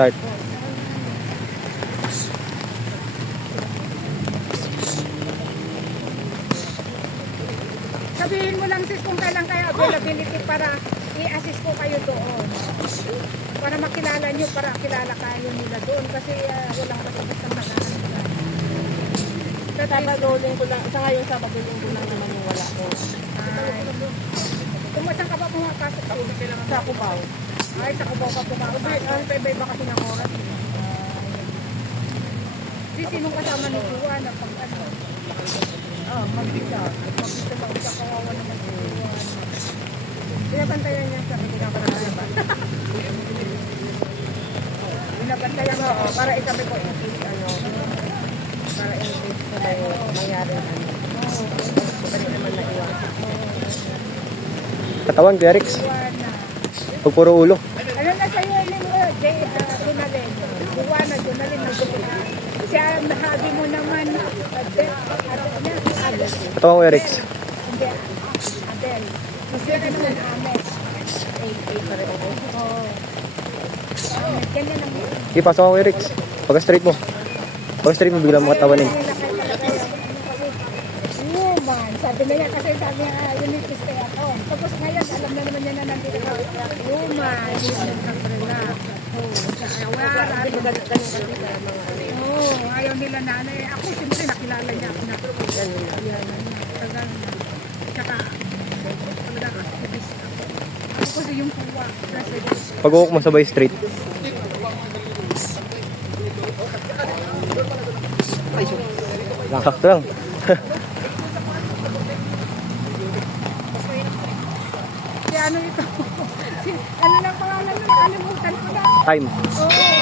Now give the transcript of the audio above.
Start. Sabihin mo lang sis kung kailan kayo availability para i-assist ko kayo doon. Para makilala nyo, para kilala kayo nila doon. Kasi walang basta-bastang nag-aanan. Sabado, linggo lang. Sa ngayon, Sabado, linggo lang naman yung wala ko. Kung saan ka pa pumapasok? Sa Cubao. Ay, sa Cubao ka pumapasok. Ang iba-iba kasi ng oras. Sinong kasama ni Juan na pag ano? Magbisa. Magbisa lang sa kawawa naman si Juan. Binabantayan niya sa pinapanayan. Binabantayan mo. Para itabi ko in case para in case na may mangyari Pwede naman na iwan. Katawan, Kuya Rex. Juan na. Pag puro ulo. Ano na sa'yo yung Junalin? Juan na Junalin na Juan. Siya, habi mo naman. Adel. Katawan, Kuya Rex. Hindi. Adel. Gusto na naman Ames. Oo. Ames. Ganyan lang yun. Ipasok ako, Kuya Rex. Pagka-straight mo. Pagka-straight mo, bigla mo katawanin. Human. Sabi na yan kasi sabi niya, unit is stay at home. Tapos ngayon, alam na naman niya na nandito ka. Human. Relax. Ayaw nila nanay. Ako siyempre nakilala niya ako na. Tagal na. Tsaka, talagang activist ako. Ako kasi yung kuwa. Pag-uok mo sabay straight. Sakto lang. Si ano ito? Ano lang pangalan mo? Nakalimutan ko na. Time. Oo.